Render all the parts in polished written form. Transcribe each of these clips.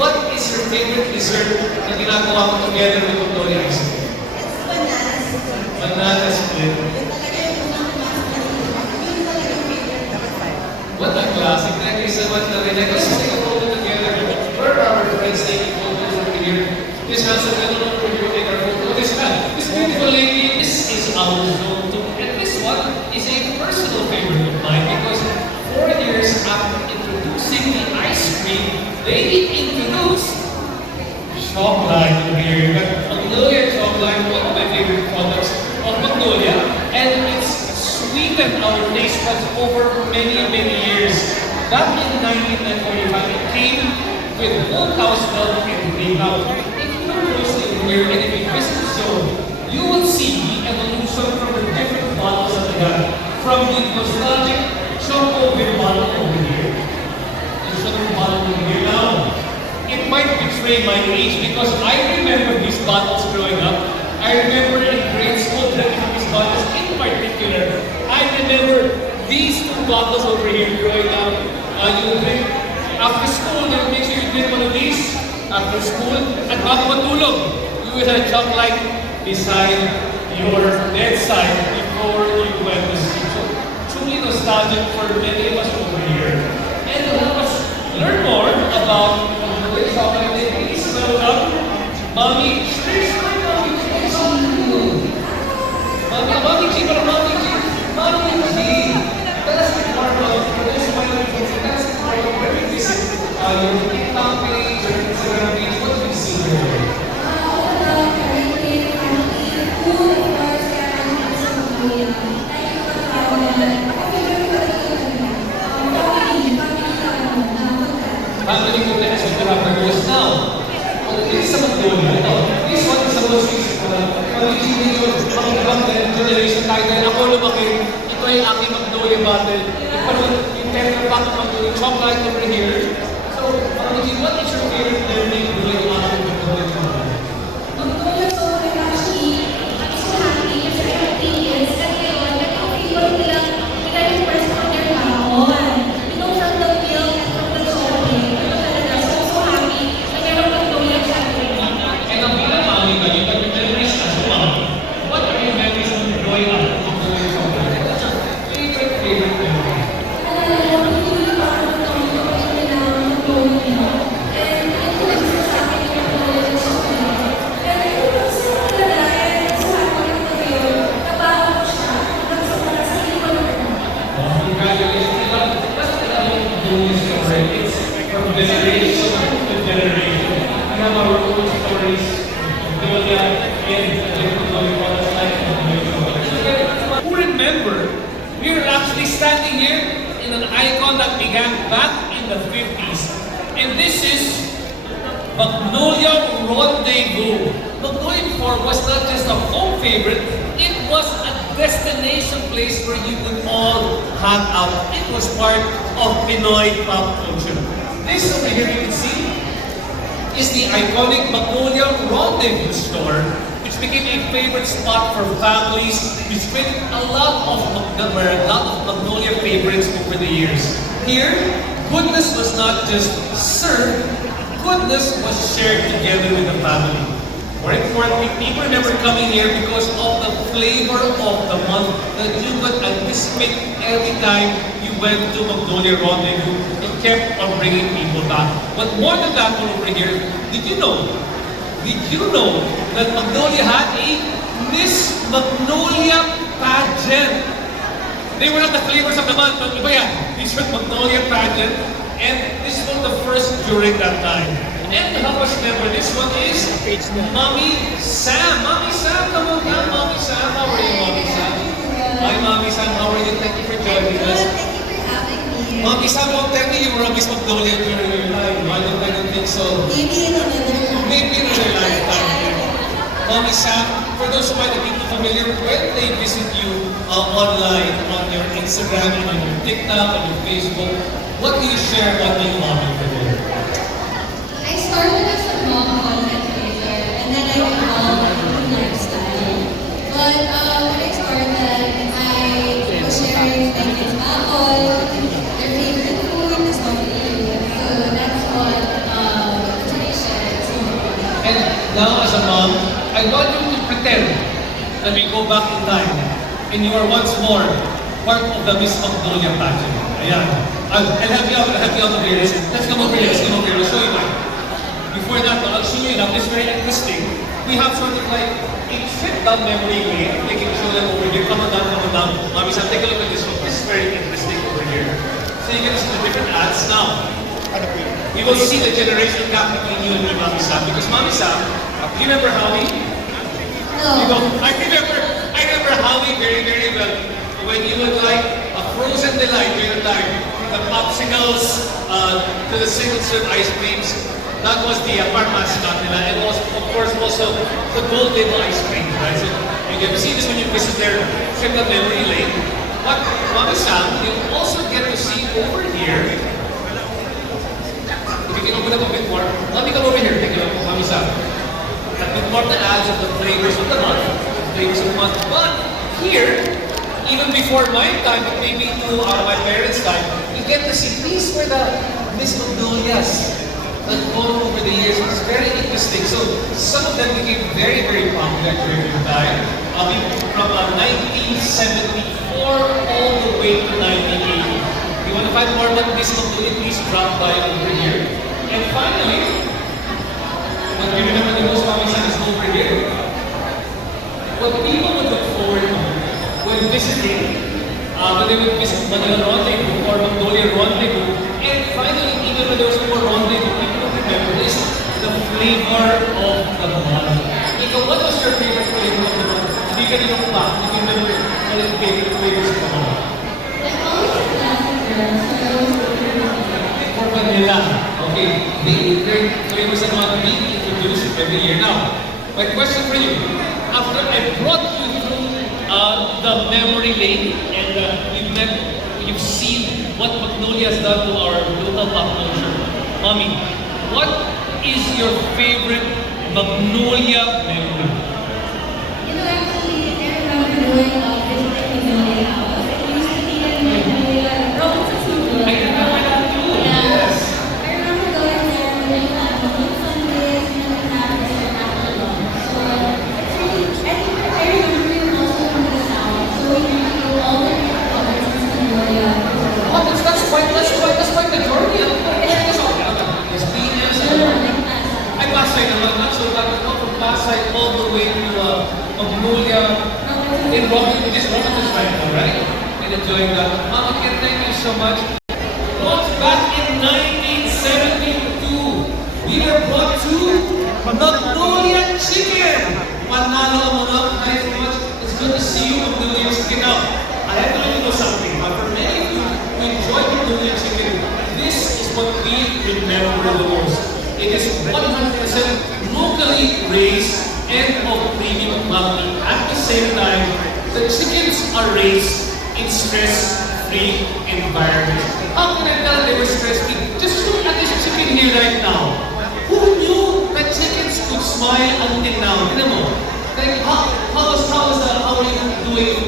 what is your favorite dessert na ginagawa mo together with Magnolia Ice Cream? Banana split. What a classic. Thank you so much, Lorena. Let's take a photo together. Where are our friends taking photos over here? This handsome gentleman over here, take our photo. This beautiful lady, this is our zone 2. And this one is a personal favorite of mine because 4 years after introducing the ice cream, they introduced Chocolate over here. Magnolia Chocolate, one of my favorite products of Magnolia. And it's sweetened our taste buds over many years. Back in 1945, it came with whole cow's milk and cream. Now, if you look closely over here and if you visit the zone, you will see the evolution from the different bottles that we got. From the nostalgic Choco beer bottle over here, the Choco bottle over here. Now, it might betray my age because I remember these bottles growing up. I remember in grade school drinking these bottles in particular. I remember these 2 bottles over here growing up. You would drink after school, they would make sure you drink one of these after school. At bago matulog, you would have chocolate beside your bedside before you went to sleep. So, truly nostalgic for many of us over here. And to help us learn more about the chocolate, please welcome Mommy Trish. Mommy G, para Mommy G. Mommy G. That's the part of, for those who might not know, that's the part of where we visit your TikTok page, your Instagram page, what do we see here? Family ko na sa Kalapa Girls now. This is sa Magnolia. This one is the most recent. Pag-ibang generation tayo dahil ako lumaki, ito ay aking Magnolia bottle. Yung Tetra Pak ng Magnolia chocolate over here. So, what is your favorite learning during yung aking Magnolia chocolate? Magnolia chocolate actually, I'm so happy kasi I have 3 years. Kasi ngayon, nag-favorite nilang nag-request from their hapon. You know, from the milk and from the chocolate. Ito talaga. So, I'm so happy na meron Magnolia chocolate. And ang pinamami ka, yung pag-memories as well. What are your memories of growing up with Magnolia chocolate? What's your favorite memory? Magnolia pa ako ng Magnolia. And ito sa akin yung Magnolia chocolate. And ito gusto ko talaga. And so happy na ngayon. Nabago ko siya. Para sa iwan ko. Congratulations. That's the level of Magnolia story. It's from generation to generation. We have our own stories. Magnolia and different Magnolia products like Magnolia chocolate. Who remember, we are actually standing here in an icon that began back in the 50s. And this is Magnolia Rendezvous. Magnolia before was not just a home favorite, it was a destination place where you could all hang out. It was part of Pinoy pop culture. This over here you can see is the iconic Magnolia Rendezvous store, which became a favorite spot for families, which created a lot of Magnolia favorites over the years. Here, goodness was not just served, goodness was shared together with the family. More importantly, people remember coming here because of the flavor of the month that you could anticipate every time you went to Magnolia Rendezvous. It kept on bringing people back. But more than that one over here, did you know that Magnolia had a Miss Magnolia pageant? They were not the flavors of the month, but iba yan. These were Magnolia pageant, and this was the first during that time. And to help us remember, this one is Mommy Sam. Mommy Sam, come on down, Mommy Sam. How are you, Mommy Sam? Hi, Mommy Sam. How are you? Thank you for joining us. Thank you for having me. Mommy Sam, don't tell me you were a Miss Magnolia during your time. I don't think so. Maybe in another life. Maybe in another lifetime. Mommy Sam, for those who might not be familiar, when they visit you online, on your Instagram, on your TikTok, on your Facebook, what do you share on your mommy for them? I started as a mom content creator and then I evolved into lifestyle. But when I started, I was sharing my kids' apple, their favorite food, stuff like that. So that's what now, as a mom, I want you to pretend that we go back in time and you are once more part of the Miss Magnolia pageant. Ayan. I'll help you out. I'll help you out a bit. Let's come over here. Let's come over here. I'll show you mine. Before that, I'll show you now. This is very interesting. We have sort of like a trip down memory lane. They can show them over here. Come on down, come on down. Mommy, so take a look at this one. This is very interesting over here. So you can see the different ads now. We will see the generational gap between you and me, Mommy Sam, because Mommy Sam, do you remember Howie? You go, I remember Howie very, very well. When you would like a frozen delight during the time, the popsicles to the single serve ice creams, that was the par mascot nila, and was, of course, also the golden ice cream, right? So you can see this when you visit their trip down memory lane. But Mommy Sam, you also get to see over here. If you can open up a bit more, let me come over here. Take a look, Mommy Sam. A bit more the ads of the flavors of the month. But here, even before my time, but maybe to my parents' time, you get to see these were the Miss Magnolias that grown over the years. It's very interesting. So some of them became very, very popular during the time. From 1974 all the way to 1980. If you want to find more about Miss Magnolia, please drop by over here. And finally, what you remember the most common sign is over here. What people would look forward to when visiting, when they would visit Manila Rendezvous or Magnolia Rendezvous, and finally, even when there was more rendezvous, people would remember this, the flavor of the month. Ikaw, what was your favorite flavor of the month? Hindi ka nila pa, if you remember all the favorite flavors of the month. For Manila, okay, the flavors of the month being introduced every year. Now, my question for you, after I brought you through the memory lane and you've seen what Magnolia has done to our local pop culture. Mommy, what is your favorite Magnolia memory? You know, actually, I remember doing visiting Magnolia House. It used to be in Magnolia, Robinson's Magnolia. I remember that too. Yeah. Yes. I remember going there when we had Sundays and then we had their apple lunch. So it's really, I remember we were also from the south, so we used to go all the way to Robinson's Magnolia. Oh, that's quite the journey. Yes, Pinas. Ay, Pasay naman. So that we go from Pasay all the way to Magnolia. In Robinson's, this Robinson's right now, right? And enjoying that. Mama, Ken, thank you so much. Brought back in 1972, we were brought to Magnolia Chicken. Manalo mo na. Thank you so much. It's good to see you, Magnolia Chicken. Now, I have to let you know something. For many of you who enjoy Magnolia Chicken, this is what we remember the most. It is 100% locally raised and of premium quality. At the same time, the chickens are raised in stress-free environments. How can I tell they were stress-free? Just look at this chicken here right now. Who knew that chickens could smile until now? You know, like how are you doing?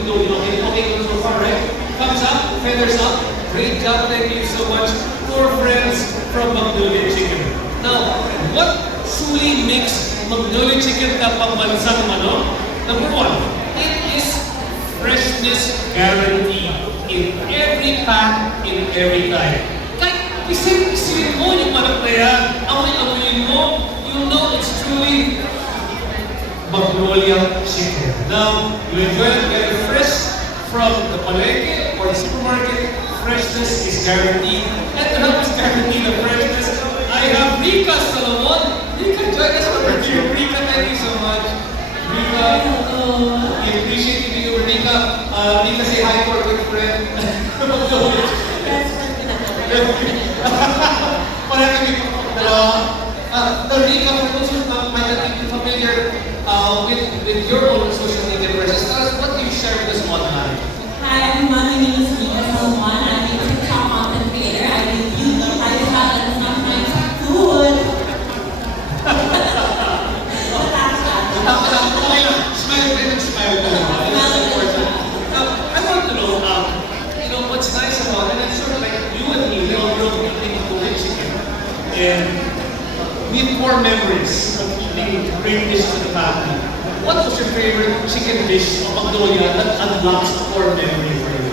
Okay, so far, right? Thumbs up, feathers up. Great job, thank you so much. Poor friends from Magnolia Chicken. Now, what truly makes Magnolia Chicken na pambansang ano? Number one, it is freshness guarantee in every pack, in every time. Kahit isipin mo yung manok na yan, amoy-amoyin mo, you know it's truly Magnolia Chicken. Now, you enjoy it very fresh from the palengke or the supermarket. Freshness is guaranteed. And to help us guarantee the freshness, I have Rika Salomon. Rika, join us over here. Rika, thank you so much. Rika, we appreciate you being over. Rika, Rika, say hi to our good friend. Rika, for those who might not be familiar with your own social media presence, tell us what do you share with us online? Hi everyone, my name is Rika Salomon. I'm a TikTok content creator. I do beauty, lifestyle, and sometimes food. Smile. I want to know, what's nice about it, and it's sort of like you and me, we all grew up eating Magnolia Chicken. And We have core memories of eating great dishes in the family. What was your favorite chicken dish of Magnolia that unlocks a core memory for you?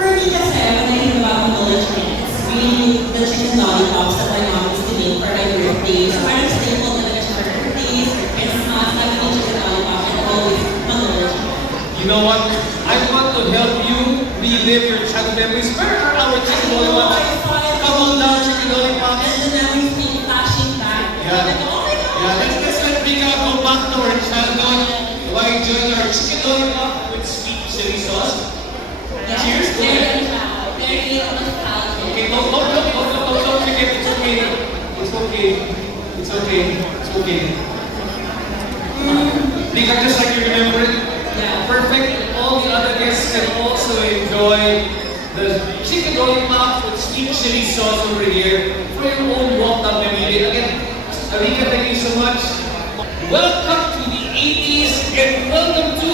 For me kasi, when I think about Magnolia chicken, it's really the chicken lollipops that my mom used to make for my birthday. So parang staple talaga siya for birthdays, for Christmas, like yung chicken lollipop and always Magnolia chicken. You know what? I want to help you relive your childhood memories. Where are our chicken lollipops? Come on down, chicken lollipops. And the memories keep flashing back. Yeah. Like, oh my God. Yeah, let's let Mika go back to our childhood while enjoying our chicken lollipop with sweet chili sauce. Yeah. Cheers to it. Very nostalgic. Okay, don't forget, it's okay. It's okay. It's okay. It's okay. Mika, just like you remember it. Yeah. Perfect. All the other guests can also enjoy the chicken lollipop with sweet chili sauce over here for your own walk down memory lane. Again, Arika, thank you so much. Welcome to the 80s and welcome to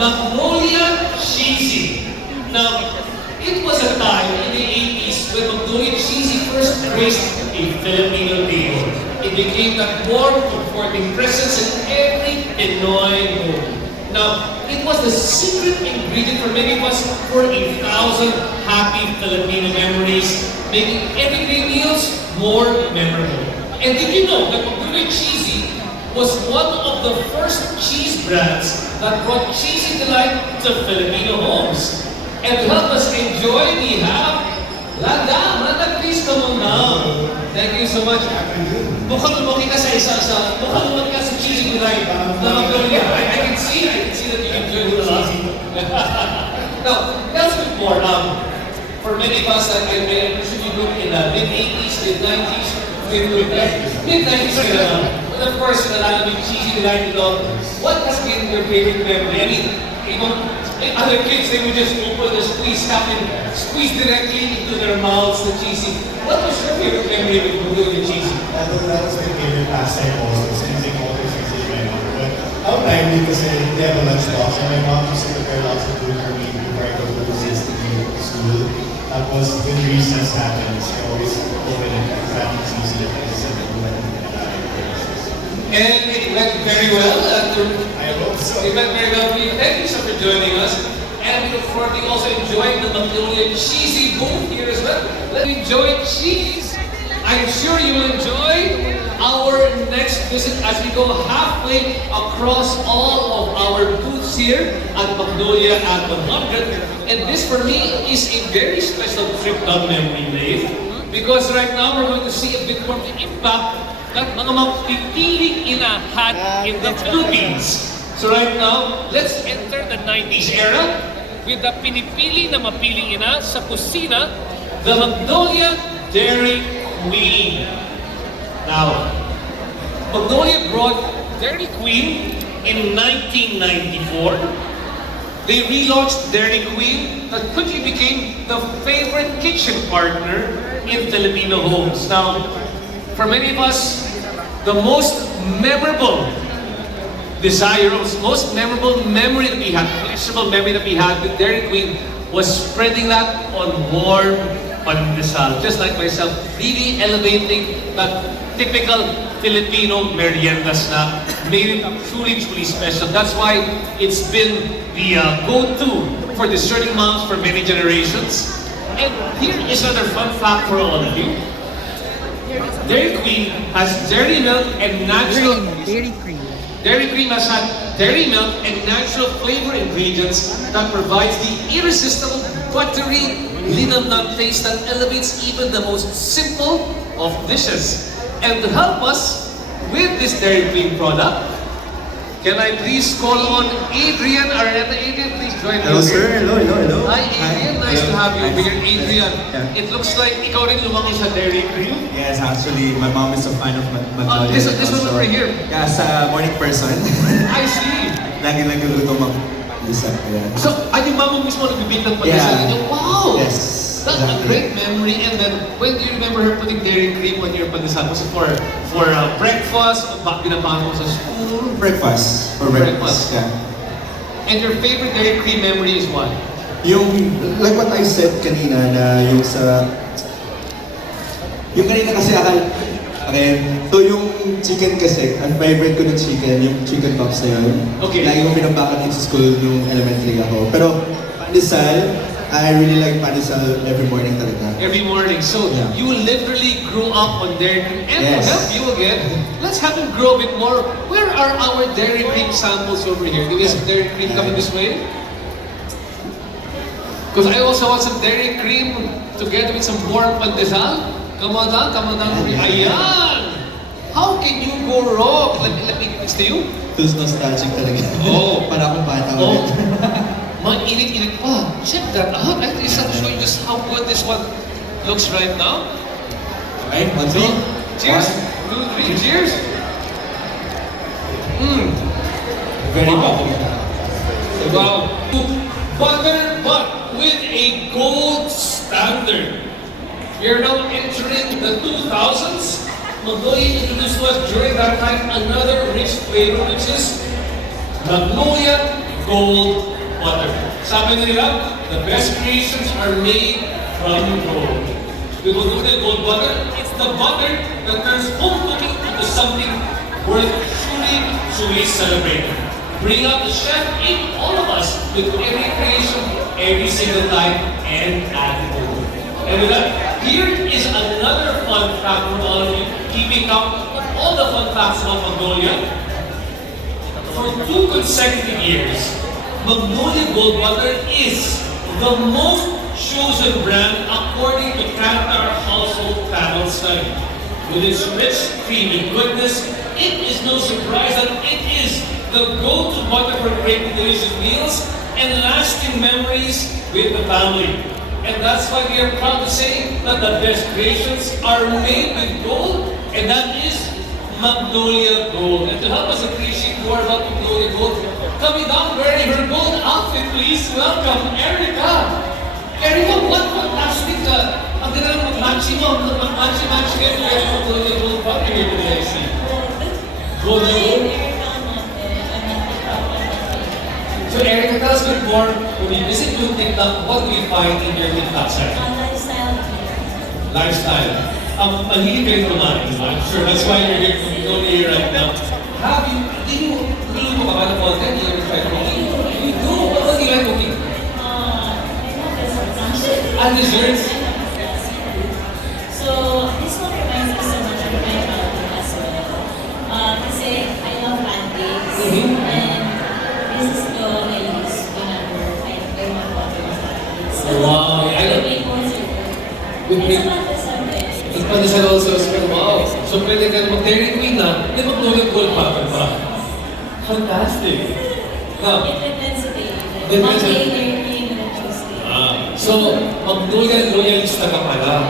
Magnolia Cheesy. Now, it was a time in the 80s when Magnolia Cheesy first graced a Filipino table. It became that warm, comforting presence in every Pinoy home. Now, it was the secret ingredient for many of us for 1,000 happy Filipino memories, making everyday meals more memorable. And did you know that Magnolia Cheesy was one of the first cheese brands that brought cheesy delight to Filipino homes? And to help us enjoy, we have Lada, please come on down. Thank you so much. Mukhang lumaki ka sa isa-isa. Mukhang lumaki ka sa cheesy delight na Magnolia. I can see that you enjoy it a lot. Now, that's before. For many of us, I should be good in the mid-80s, mid-90s, mid-90s ka naman. But of course, nalala yung cheesy delight ito. What has been your favorite memory? I mean, other kids, they would just open the squeeze cup and squeeze directly into their mouths the cheesy. What was your favorite memory with doing the cheesy? Although that was my favorite pastime also, sneezing all the cheesy in my mouth. But how timely kasi they have a lunchbox and my mom used to prepare lots of food for me before I go to the school. Tapos when recess happens, I always open it and grab the cheesy and I said, And it went very well. I hope so. It went very well for you. Thank you so for joining us. And we look forward to also enjoying the Magnolia Cheesy booth here as well. Let's enjoy cheese. I'm sure you will enjoy our next visit as we go halfway across all of our booths here at Magnolia at 100. And this for me is a very special trip down memory lane because right now we're going to see a bit more of the impact that mga mapipiling ina had in the Philippines. So right now, let's enter the 90s era with the pinipili na mapiling ina sa kusina, the Magnolia Dairy Queen. Now, Magnolia brought Dairy Queen in 1994. They relaunched Dairy Queen that quickly became the favorite kitchen partner in Filipino homes. Now, for many of us, the most memorable desire, most memorable memory that we had, pleasurable memory that we had with Dairy Queen was spreading that on warm pandesal. Just like myself, really elevating that typical Filipino merienda snack, made it truly, truly special. That's why it's been the go-to for discerning moms for many generations. And here is another fun fact for all of you. Dairy Queen has dairy milk and natural... Dairy cream. Dairy Queen has had dairy milk and natural flavor ingredients that provides the irresistible, buttery, linamnam taste that elevates even the most simple of dishes. And to help us with this Dairy Queen product, can I please call on Adrian Areta? Adrian, please join me. Hello, sir. Hello. Hi, Adrian. Nice to have you here. Adrian, Yeah. it looks like ikaw rin lumaki sa Dairy Queen. Yes, actually, my mom is a fan of Magnolia. This one over here. Yeah, sa morning person. I see. Lagi nagluluto mag-isa. Yeah. So, ay yung mama mismo nagbibig ng Yeah. pandesal. Wow! Yes. That's a exactly. great memory. And then, when do you remember her putting dairy cream on your pandesal? Was it for breakfast? Pinapahan mo sa school? Breakfast. For breakfast. Yeah. And your favorite dairy cream memory is what? Yung, like what I said kanina, na yung sa... Yung kanina kasi Okay, so yung chicken kasi, ang favorite ko ng chicken, yung chicken pops na yun. Okay. Lagi ko pinabakan sa school nung elementary ako. Pero pandesal, I really like pandesal every morning talaga. Every morning. So Yeah. you literally grew up on Dairy Cream. And to Yes. help you again, let's have him grow a bit more. Where are our Dairy Cream samples over here? Do we have some Dairy Cream coming this way? Because I also want some Dairy Cream together with some warm pandesal. Come on down, come on down. Ayan! How can you go wrong? Let me give this to you. Feels nostalgic talaga. Oh. Para akong bata Oh, ulit. mainit-init pa. Check that out. I just have to show you just how good this one looks right now. Okay, 1, 2. Cheers! 2, 3, cheers! Mmm. Very Wow. bubbly. Wow. Butter, but with a gold standard. We are now entering the 2000s. Magnolia introduced to us during that time another rich flavor, which is Magnolia Gold Butter. Sabi nila, the best creations are made from gold. With Magnolia Gold Butter, it's the butter that turns home cooking into something worth truly celebrating. Bring out the chef in all of us with every creation, every single time, and add more. And with that, here is another fun fact for all of you, keeping up with all the fun facts about Magnolia. For 2 consecutive years, Magnolia Gold Butter is the most chosen brand according to Kantar Household Panel Study. With its rich, creamy goodness, it is no surprise that it is the go-to butter for creating delicious meals and lasting memories with the family. And that's why we are proud to say that the best creations are made with gold, and that is Magnolia Gold. And to help us appreciate more about Magnolia Gold, coming down wearing her gold outfit, please welcome Erica. Erica, what fantastic! Ang ganda ng mag-matching mo, mag-matching kayo wearing Magnolia Gold butter here today, I see. Gold na gold. So Erica, tell us before, when we visit yung TikTok, what do you find in your TikTok section? Lifestyle. Mahilig kayo kumain, diba? I'm sure that's why you're here right now. Did you luluto ka ba ng content? You ever try cooking? You do? What do you like cooking? And desserts? So, this one reminds me so much of my childhood as well. Kasi I love pancakes. And this is the one I use whenever I want pancakes. So, Wow, I love- make more With It's make- a pandesal din. It's pandesal also, so wow. So pwede ka na mag-Dairy Queen na, then Magnolia Gold butter pa. Fantastic. Now, It depends on the Depends on- Monday, Dairy Queen, and Tuesday. so Magnolia loyalista ka pala.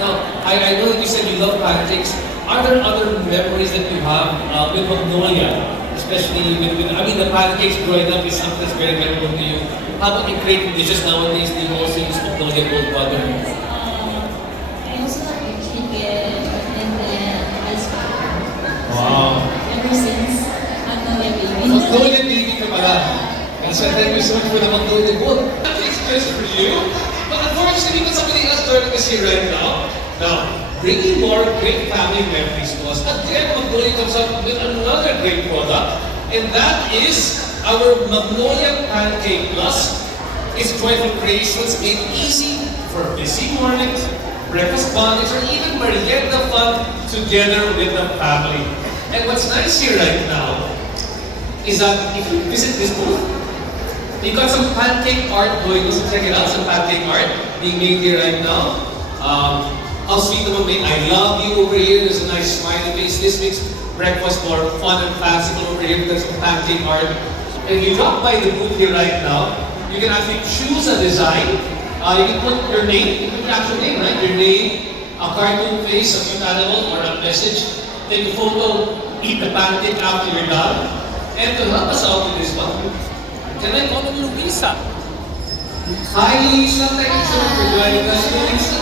Now, I know that you said you love pancakes. Are there other memories that you have with Magnolia? Especially with, I mean, the pancakes growing up is something that's very memorable to you. How about in creating dishes nowadays? Do you also use Magnolia Gold butter? I also love your chicken and then ice cream. Wow. Ever since Magnolia Baby. Magnolia baby ka pala. And so thank you so much for the Magnolia Gold. That is just for you. But unfortunately, because somebody else joining us here right now. Now, bringing more great family memories to us. Again, Magnolia comes up with another great product. And that is our Magnolia Pancake Plus. It's joyful creations made easy for busy mornings, breakfast bondage, or even merienda fun together with the family. And what's nice here right now is that if you visit this booth, we got some pancake art going on. So check it out, some pancake art being made here right now. How sweet naman made. I love you over here. There's a nice smiley face. This makes breakfast more fun and fanciful over here because of pancake art. And if you drop by the booth here right now, you can actually choose a design. You can put your name, your actual name, right? Your name, a cartoon face, a cute animal, or a message. Take a photo, eat the pancake after you're done. And to help us out with this one, can I call them Luisa? Hi Luisa, thank you so much for joining us. Luisa,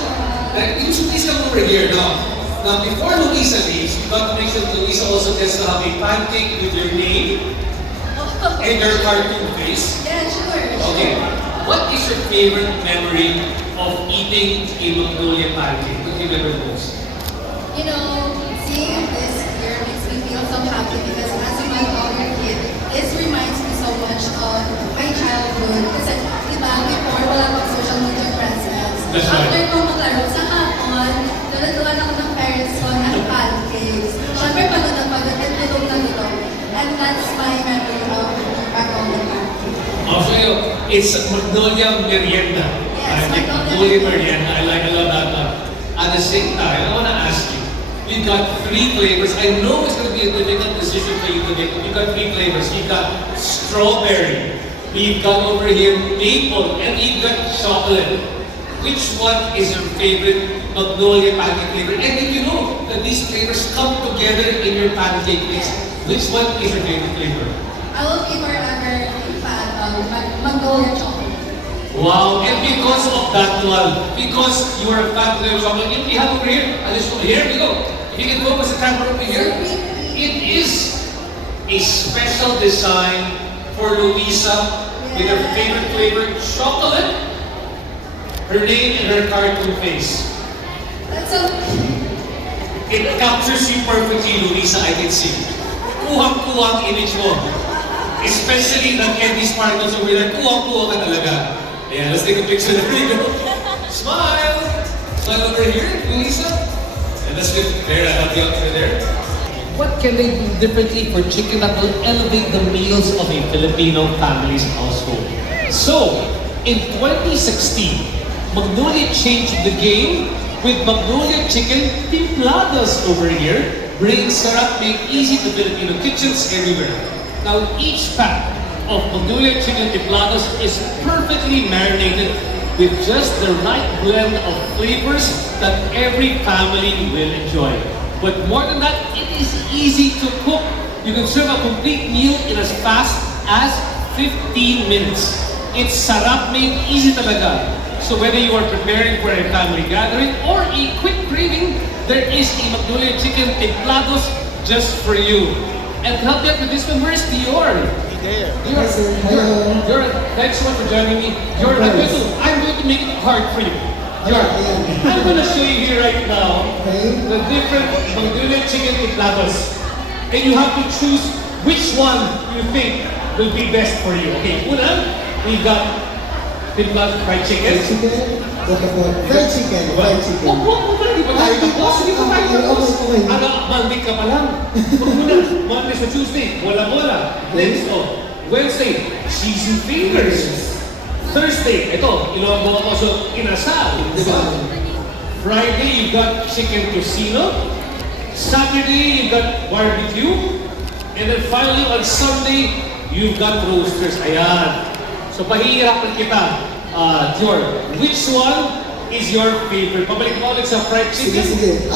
you should please come over here now. Now before Luisa leaves, you got to make sure that Luisa also gets to have a pancake with your name and your cartoon face. Yeah, sure. Okay, what is your favorite memory of eating a Magnolia pancake? What do you remember most? You know, that's my memory of Magnolia Pantry. Also, it's Magnolia Merienda. Yes, Magnolia Merienda. I love that one. At the same time, I want to ask you, we've got 3 flavors. I know it's going to be a difficult decision for you to make, but we've got 3 flavors. We've got strawberry, we've got over here maple, and we've got chocolate. Which one is your favorite Magnolia pancake flavor? And if you know that these flavors come together in your pancake mix, which one is your favorite flavor? I will be forever a fan of Magnolia chocolate. Wow, and because of that one, because you are a fan of the chocolate, we have over here, here we go. If you can focus the camera over here, it is a special design for Luisa with her favorite flavor, chocolate, her name and her cartoon face. That's so It captures you perfectly, Luisa, I can see. Kuhang-kuha ang image mo. Especially the candy sparkles over there, kuhang-kuha ka talaga. Yeah, let's take a picture. There you go. Smile! Smile over here, Luisa. And let's get there, I'll be out there. What can they do differently for chicken that will elevate the meals of a Filipino family's household? So, in 2016, Magnolia changed the game with Magnolia Chicken Timplados over here, bringing sarap made easy to Filipino kitchens everywhere. Now, each pack of Magnolia Chicken Timplados is perfectly marinated with just the right blend of flavors that every family will enjoy. But more than that, it is easy to cook. You can serve a complete meal in as fast as 15 minutes. It's sarap made easy talaga. So whether you are preparing for a family gathering or a quick craving, there is a Magnolia Chicken Timplados just for you. And to help you out with this one, where's Dior? Thanks so much for joining me. I'm going to make it hard for you. I'm going to show you here right now the different Magnolia Chicken Timplados. And you have to choose which one you think will be best for you. Okay, una, we've got Timplados fried chicken. Fried chicken. Hindi pa tayo tapos. Hindi pa tayo tapos. Monday ka pa lang. Huwag muna. Monday sa Tuesday, bola-bola. Next, Wednesday, cheesy fingers. Thursday, ito, Ilonggo ako, so inasal. Diba? Friday, you've got chicken tocino. Saturday, you've got barbecue. And then finally, on Sunday, you've got roasters. Ayan. So pahihirapan kita, Dior, which one is your favorite? Pabalik mo ulit sa fried chicken? Sige.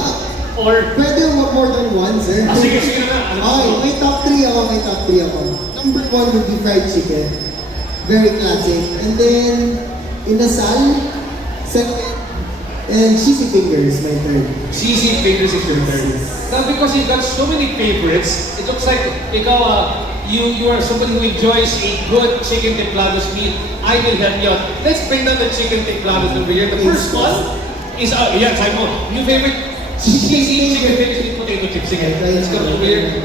Or... Pwede more than one, sir. Sige na. May top 3 ako. Number 1 would be fried chicken. Very classic. And then, inasal, second, and cheesy fingers, my third. Cheesy fingers is your third. Now, because you've got so many favorites, it looks like ikaw, you are somebody who enjoys a good chicken Timplados meal. I will help you out. Let's bring down the chicken Timplados over here. The first one is, try mo. New favorite, cheesy chicken fingers with potato chips. Sige, let's go over here.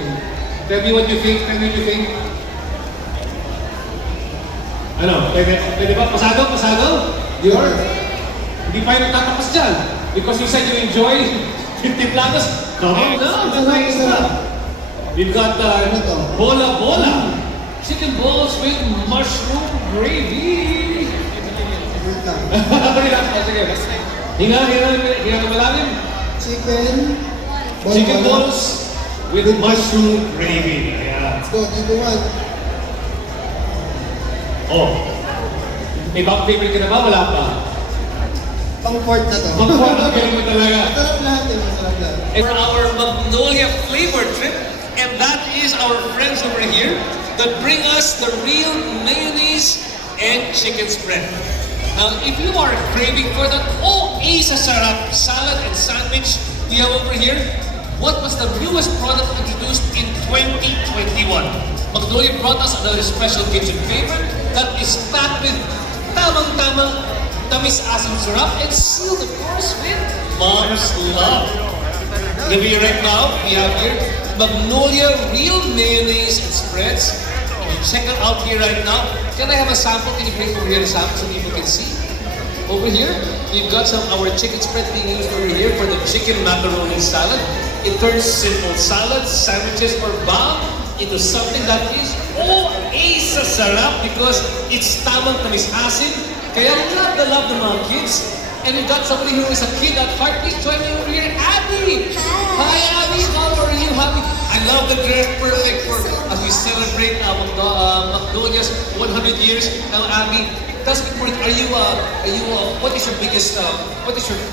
Tell me what you think. Ano, pwede ba? Pasado? Dior? Hindi pa yung nagtatapos dyan. Because you said you enjoy Timplados. Come on now, we've got bola. Chicken balls with mushroom gravy. Hinga ka malalim. Chicken balls with mushroom gravy. Ayan. Let's go, number 1. May back favorite ka na ba? Wala pa. Pang-fourth na to. Pang-fourth na galing mo talaga. Masarap lahat. For our Magnolia flavor trip, and that is our friends over here that bring us the real mayonnaise and chicken spread. Now, if you are craving for that sa sarap salad and sandwich we have over here, what was the newest product introduced in 2021? Magnolia brought us another special kitchen favorite that is packed with tamang-tamang tamis asim sarap and sealed, of course, with mom's love. Review right now, we have here Magnolia Real Mayonnaise and Spreads. Check it out here right now. Can I have a sample? Can you bring over here a sample so people can see? Over here, we've got some of our chicken spread being used over here for the chicken macaroni salad. It turns simple salads, sandwiches, or bao into something that is sa sarap because it's tamang tamis asin. Kaya love ng mga kids. And we've got somebody who is a kid at heart. Please join me over here, Abby. Hi, Abby. How are you? Happy? I love the dress. Perfect for as we celebrate Magnolia's 100 years. Now, Abby, tell us a bit more. What is your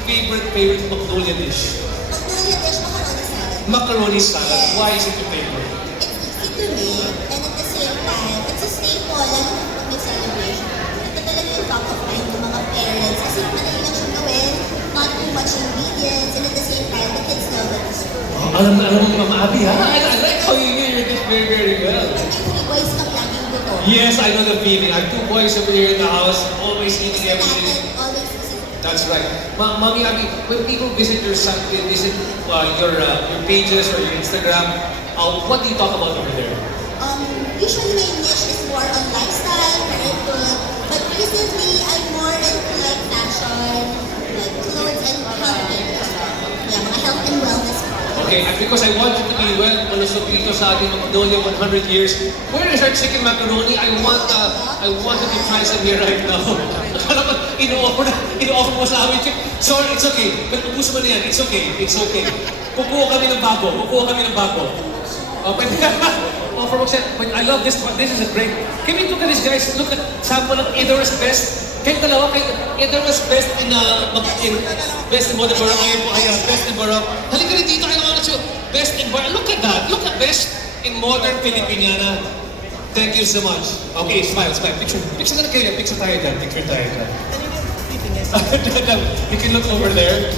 favorite Magnolia dish? Magnolia dish, macaroni salad. Macaroni salad. Yes. Why is it your favorite? It's easy to make, and at the same time, it's a staple, lalo na pag may celebration. Ito talaga yung top of mind ng mga parents. Kasi madali lang siyang gawin, not too much ingredients, and at the same time, the kids know that it's good. Alam mo ni Mama Abby, ha? I like how you know your dish very, very well. And yung 3 boys kang laging luto. Yes, I know the feeling. I have 2 boys over here in the house, always eating Natin, everything. always easy. That's right. Mommy Abby, when people visit your site, your pages or your Instagram, what do you talk about over there? Usually my niche is more on lifestyle, very good. But recently, I'm more into like fashion, like clothes and health. Yeah, mga health and wellness products. Okay, and because I want you to be well, malusog dito sa ating Magnolia 100 years, where is our chicken macaroni? I want you to try some here right now. Akala ko, ino-offer mo sa amin, chick. Sorry, it's okay. Pag-ubus mo na yan, it's okay. Kukuha kami ng bago. Pwede ka. Offer mo siya. I love this one. This is a great. Can we look at this, guys? Look at sample of Idor's best. Kayong dalawa, Idor's best in modern barang. Ayan, best in barang. Halika rin dito, I want you. Best in barang. Look at that. Look at best in modern Filipiniana. Thank you so much. Okay, smile. Picture na kayo. Picture tayo dyan. You can look over there.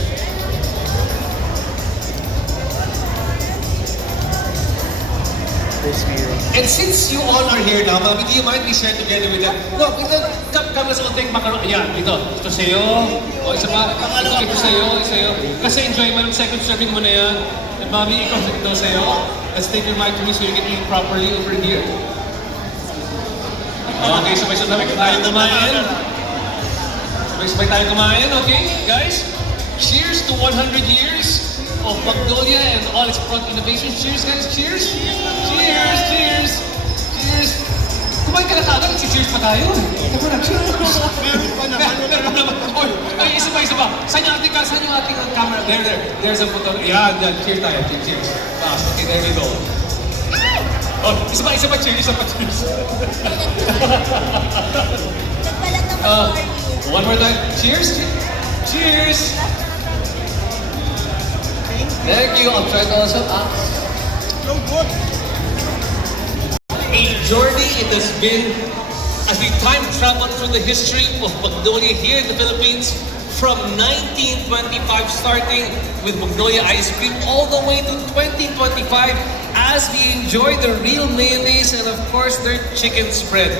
And since you all are here now, Mami, do you mind we share together with them? No, come let's all take macaroni. Ayan, ito sa'yo. O, isa pa. Ito sa'yo. Kasi enjoy mo yung second serving mo na yan. And Mami, ito sa'yo. Let's take your mic to me so you can eat properly over here. Okay, sabay-sabay tayo kumain. Sabay-sabay tayo kumain, okay? Guys, cheers to 100 years of Magnolia and all its product innovations. Cheers, guys. Cheers. Kumain ka na kagad, cheers pa tayo. Teka na, cheers. Meron pa naman. Ay, isa pa. Saan yung ating camera? There's a photo. Yan. Cheers tayo. Cheers. Okay, there we go. Oh, isa pa. Cheers. Nagbalat ng story. One more time. Cheers. Thank you. I'll try to also. A journey it has been as we time travel through the history of Magnolia here in the Philippines from 1925 starting with Magnolia ice cream all the way to 2025 as we enjoy the real mayonnaise and of course their chicken spread.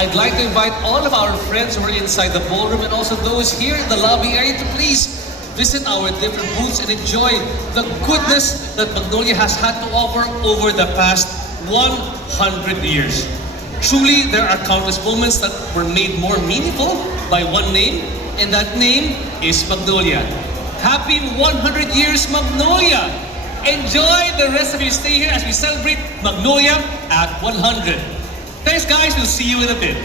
I'd like to invite all of our friends who are inside the ballroom and also those here in the lobby area to please visit our different booths and enjoy the goodness that Magnolia has had to offer over the past 100 years. Truly, there are countless moments that were made more meaningful by one name, and that name is Magnolia. Happy 100 years, Magnolia! Enjoy the rest of your stay here as we celebrate Magnolia at 100. Thanks, guys. We'll see you in a bit.